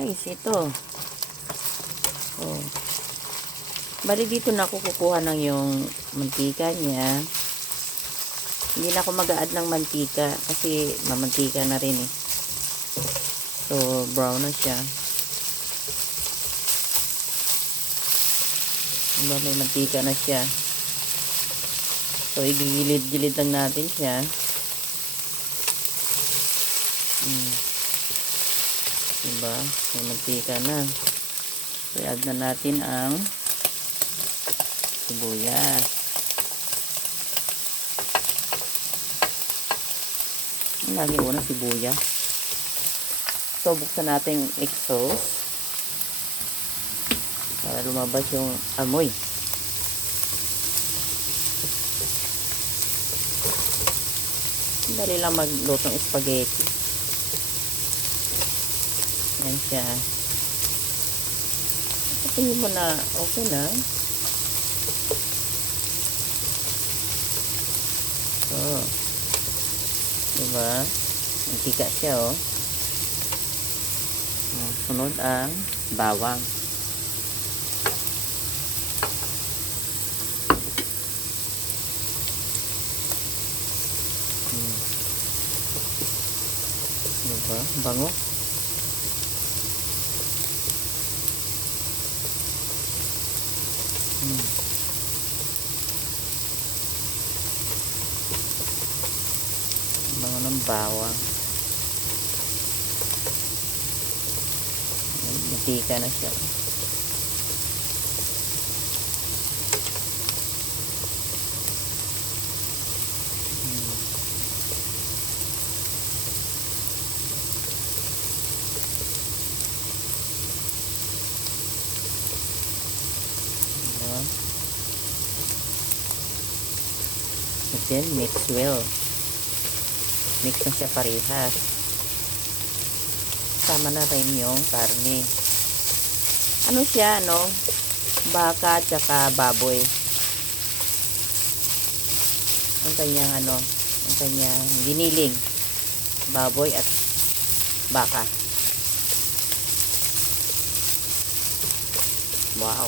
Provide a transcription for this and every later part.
guys, ito. Oh. Bali dito na ako kukuha ng yung mantika niya. Hindi na ako mag-a-add ng mantika kasi mamantika na rin eh. So, brown na siya. Diba, may mantika na siya. So, igigilid-gilid lang natin siya. Diba? May mantika na. So, i-add na natin ang sibuyas. Lagi una sibuyas. So, buksan natin yung exhaust para lumabas yung amoy. Dali lang maglutong spaghetti. Yan siya. Tingin mo na okay na. So, diba? Mantika siya, oh. Sunod ang bawang. Diba? Bango. Bango ng bawang. Mantika na siya. And then mix well. Mix na siya parehas. Sama na rin yung karne. Ano siya, ano? Baka at saka baboy. Ang kanyang ano, ang kanyang giniling. Baboy at baka. Wow.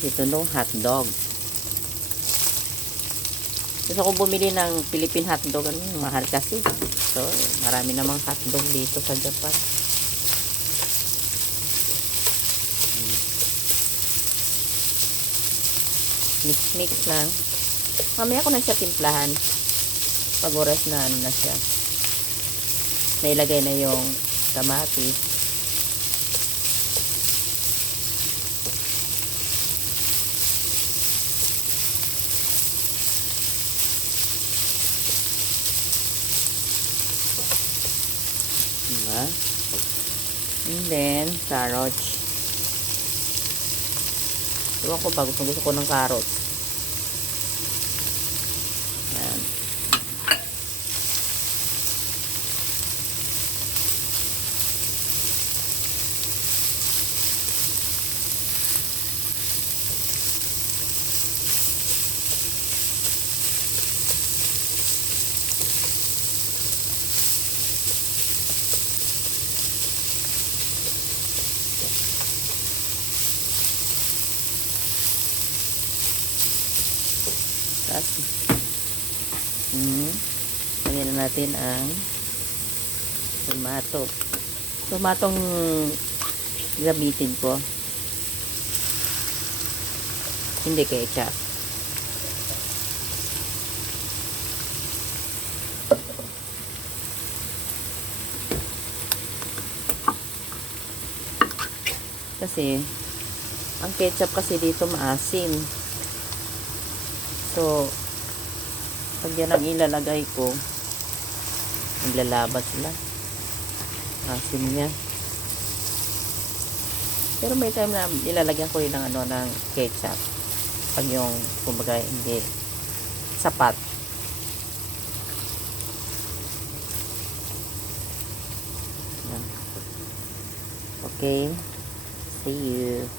Ito nung hotdog. Gusto ko bumili ng Philippine hotdog. Ano, mahal kasi. So, marami namang hotdog dito sa Japan. Mix-mix lang. Mamaya ko na siya timplahan. Pag oras na ano na siya. Nailagay na yung kamatis. Diba? And then, carrots. Iwan ko ba, gusto ko ng carrots. Yan. Lagyan na natin ang tomato. Tomatong gamitin ko. Hindi ketchup. Kasi ang ketchup kasi dito maasim. So, pag yan ang ilalagay ko, naglalaban sila. Asim niya. Pero may time na ilalagyan ko rin ng, ano, ng ketchup. Pag yung, kumbaga, hindi sapat. Yan. Okay? See you.